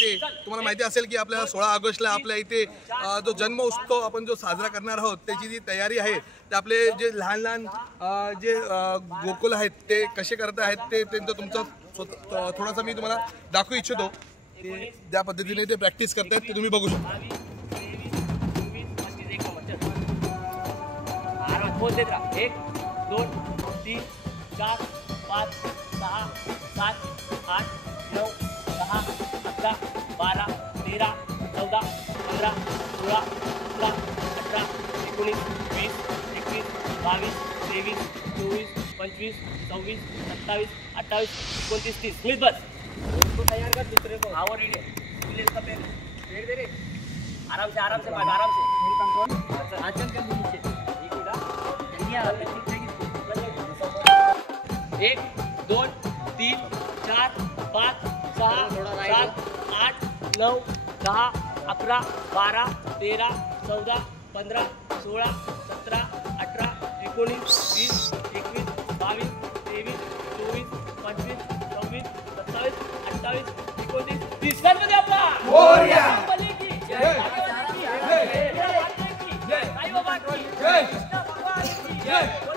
ते तुम्हाला माहिती असेल की आपल्या 16 ऑगस्टला आपल्या इथे जो जन्म उत्सव आपण जो साजरा करणार आहोत त्याची जी तयारी आहे ते आपले जे लहान लहान जे गोकुल आहेत ते कसे करत आहेत ते त्यांचं तुमचं थोडासा मी तुम्हाला दाखवू इच्छितो की ज्या पद्धतीने ते प्रॅक्टिस करतायत ते तुम्ही बघू शकता. बोलते रहा 1 2 3 4 5 6 7 8 9 10 11 12 13 14 15 16 17 18 19 20 21 22 23 24 25 26 27 28 29 30 स्मिथ बस उसको तैयार कर दूसरे को आओ रेडी प्लीज इसका पेड़ दे रे आराम से भाग आराम से कंट्रोल आंचल कर नीचे 1 2 3 4 5 6 7 8 9 10 11 12 13 14 15 16 17 18 19 20 21 22 23 24 25 26 27 28 29 30 गणपती बाप्पा मोरया की जय साई बाबा की जय कृष्ण भगवान की जय.